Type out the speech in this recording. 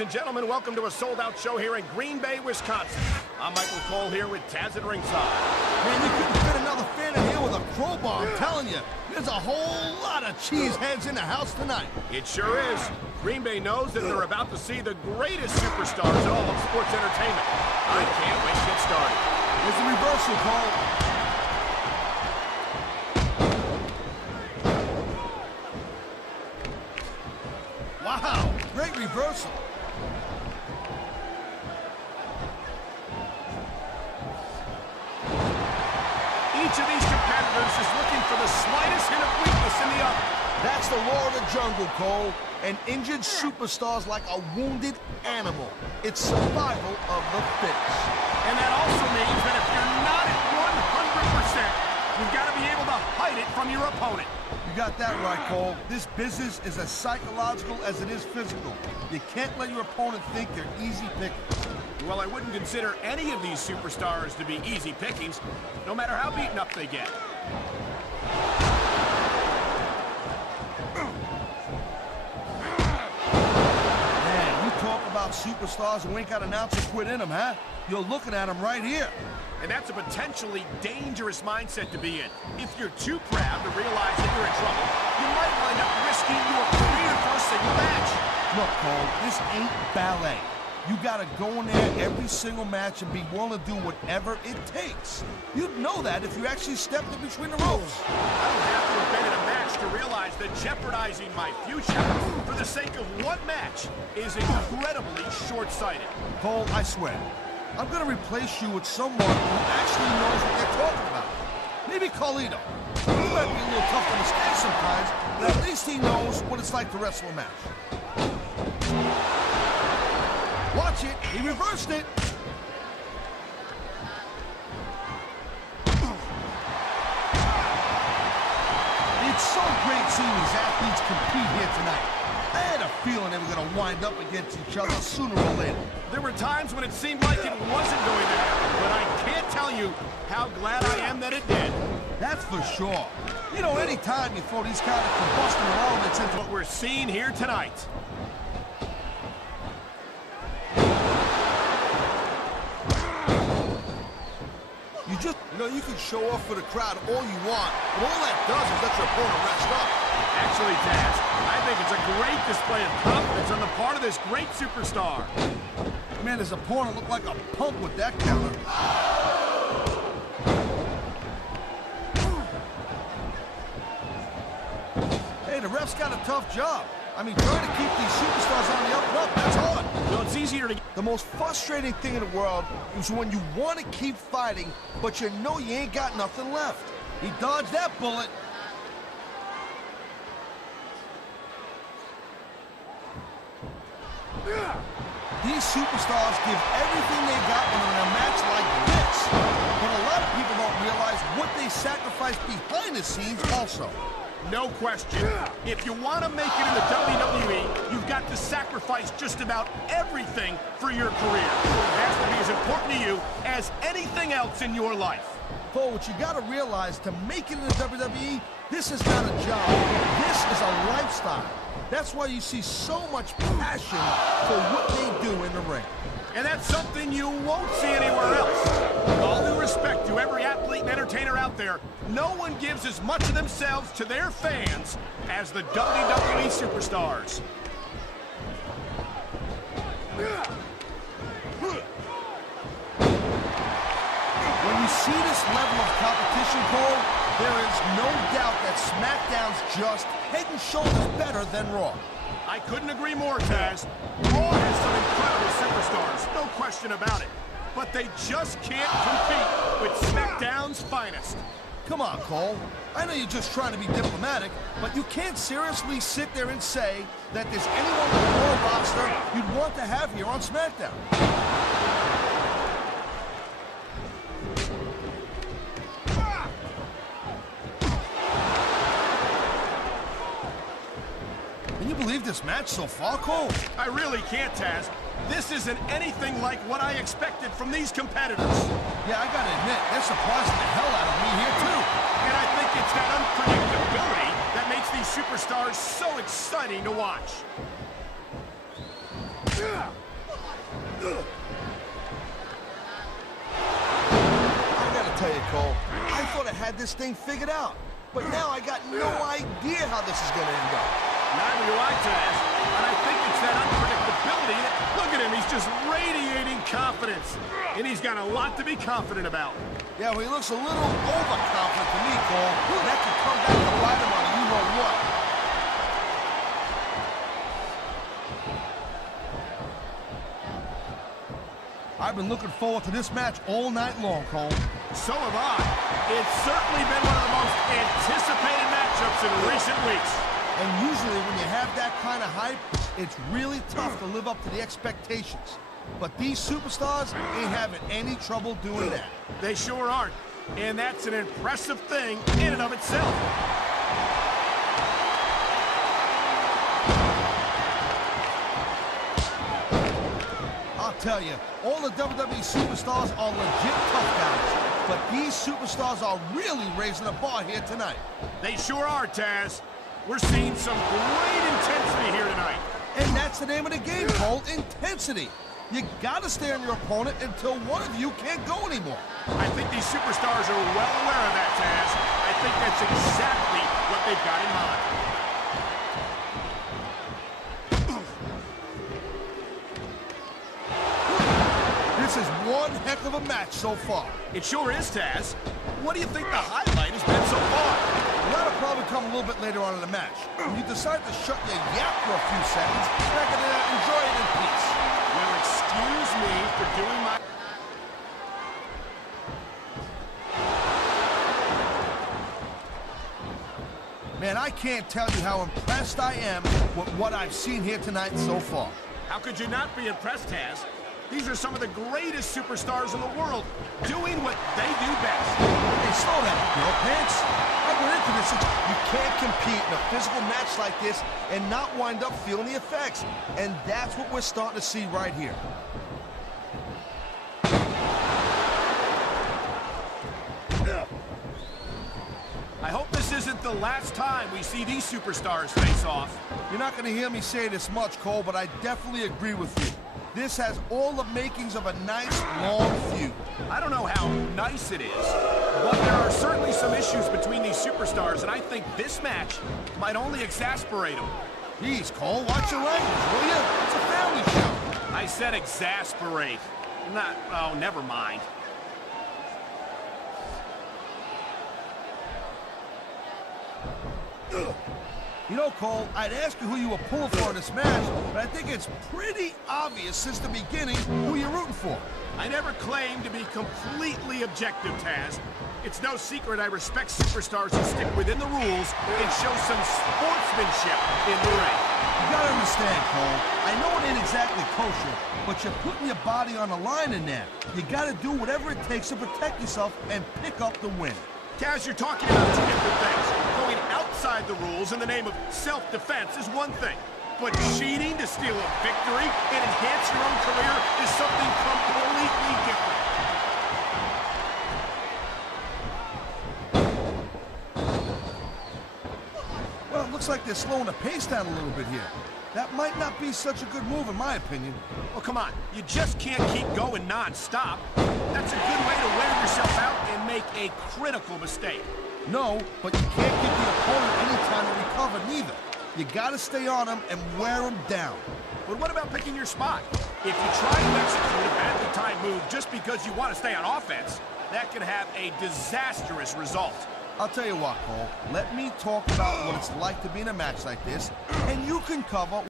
Ladies and gentlemen, welcome to a sold-out show here in Green Bay, Wisconsin. I'm Michael Cole here with Taz at ringside. Man, you couldn't fit another fan in here with a crowbar, I'm telling you. There's a whole lot of cheeseheads in the house tonight. It sure is. Green Bay knows that they're about to see the greatest superstars in all of sports entertainment. I can't wait to get started. There's a reversal, Cole. Wow, great reversal. Each of these competitors is looking for the slightest hint of weakness in the other. That's the law of the jungle, Cole. An injured superstar's like a wounded animal. It's survival of the fittest. And that also means that if you're not at 100%, you've got to be able to hide it from your opponent. You got that right, Cole. This business is as psychological as it is physical. You can't let your opponent think they're easy pickings. Well, I wouldn't consider any of these superstars to be easy pickings, no matter how beaten up they get. Man, you talk about superstars who ain't got an ounce of quit in them, huh? You're looking at them right here. And that's a potentially dangerous mindset to be in. If you're too proud to realize that you're in trouble, you might wind up risking your career for a single match. Look, Cole, this ain't ballet. You gotta go in there every single match and be willing to do whatever it takes. You'd know that if you actually stepped in between the ropes. I don't have to have been in a match to realize that jeopardizing my future for the sake of one match is incredibly short-sighted. Cole, I swear, I'm gonna replace you with someone who actually knows what they're talking about. Maybe Carlito. He might be a little tough on his stage sometimes, but at least he knows what it's like to wrestle a match. Watch it. He reversed it. It's so great seeing these athletes compete here tonight. I had a feeling they were going to wind up against each other sooner or later. There were times when it seemed like it wasn't going to happen, but I can't tell you how glad I am that it did. That's for sure. You know, anytime you throw these kind of combustible elements into What we're seeing here tonight. you can show off for the crowd all you want, but all that does is let your opponent rest up. Actually, Taz, I think it's a great display of confidence on the part of this great superstar. Man, his opponent looked like a punk with that counter. Hey, the ref's got a tough job. I mean, trying to keep these superstars on the up and up, that's hard. Well, it's easier to... The most frustrating thing in the world is when you want to keep fighting, but you know you ain't got nothing left. He dodged that bullet. These superstars give everything they got when they're in a match like this. But a lot of people don't realize what they sacrifice behind the scenes also. No question. If you want to make it in the WWE, you've got to sacrifice just about everything for your career. It has to be as important to you as anything else in your life. Cole, what you got to realize, to make it in the WWE, this is not a job. This is a lifestyle. That's why you see so much passion for what they do in the ring. And that's something you won't see anywhere else. With all due respect to every athlete and entertainer out there, no one gives as much of themselves to their fans as the WWE superstars. When you see this level of competition, Cole, there is no doubt that SmackDown's just head and shoulders better than Raw. I couldn't agree more, Taz. Raw has some incredible superstars, no question about it. But they just can't compete with SmackDown's finest. Come on, Cole. I know you're just trying to be diplomatic, but you can't seriously sit there and say that there's anyone on the Raw roster you'd want to have here on SmackDown. Can you believe this match so far, Cole? I really can't, Taz. This isn't anything like what I expected from these competitors. Yeah, I gotta admit, they're surprising the hell out of me here, too. And I think it's that unpredictability that makes these superstars so exciting to watch. gotta tell you, Cole, I thought I had this thing figured out. But now I got no idea how this is gonna end up. Neither do I, Taz. And I think it's that unpredictability. Look at him, he's just radiating confidence. And he's got a lot to be confident about. Yeah, well, he looks a little overconfident to me, Cole. That could come back to bite him on you know what. I've been looking forward to this match all night long, Cole. So have I. It's certainly been one of the most anticipated matchups in recent weeks. And usually when you have that kind of hype, it's really tough to live up to the expectations. But these superstars ain't having any trouble doing that. They sure aren't. And that's an impressive thing in and of itself. I'll tell you, all the WWE superstars are legit tough guys. But these superstars are really raising the bar here tonight. They sure are, Taz. We're seeing some great intensity here tonight. And that's the name of the game, Cole, intensity. You gotta stay on your opponent until one of you can't go anymore. I think these superstars are well aware of that, Taz. I think that's exactly what they've got in mind. This is one heck of a match so far. It sure is, Taz. What do you think the highlight has been so far? Well, that'll probably come a little bit later on in the match. When you decide to shut your yap for a few seconds, you're not gonna enjoy it in peace. Well, excuse me for doing my... Man, I can't tell you how impressed I am with what I've seen here tonight so far. How could you not be impressed, Taz? These are some of the greatest superstars in the world, doing what they do best. Hey, slow down, girl pants. I went into this. You can't compete in a physical match like this and not wind up feeling the effects. And that's what we're starting to see right here. I hope this isn't the last time we see these superstars face off. You're not going to hear me say this much, Cole, but I definitely agree with you. This has all the makings of a nice, long feud. I don't know how nice it is, but there are certainly some issues between these superstars, and I think this match might only exasperate them. Jeez, Cole, watch your language, will you? It's a family show. I said exasperate. Not, oh, never mind. You know, Cole, I'd ask you who you were pulling for in this match, but I think it's pretty obvious since the beginning who you're rooting for. I never claimed to be completely objective, Taz. It's no secret I respect superstars who stick within the rules and show some sportsmanship in the ring. You gotta understand, Cole, I know it ain't exactly kosher, but you're putting your body on the line in there. You gotta do whatever it takes to protect yourself and pick up the win. Taz, you're talking about two different things. Going outside the rules in the name of self-defense is one thing, but cheating to steal a victory and enhance your own career is something completely different. Well, it looks like they're slowing the pace down a little bit here. That might not be such a good move, in my opinion. Well, come on. You just can't keep going non-stop. That's a good way to wear yourself out and make a critical mistake. No, but you can't give the opponent any time to recover, neither. You gotta stay on him and wear him down. But what about picking your spot? If you try to execute a badly timed move just because you want to stay on offense, that can have a disastrous result. I'll tell you what, Cole. Let me talk about what it's like to be in a match like this, and you can cover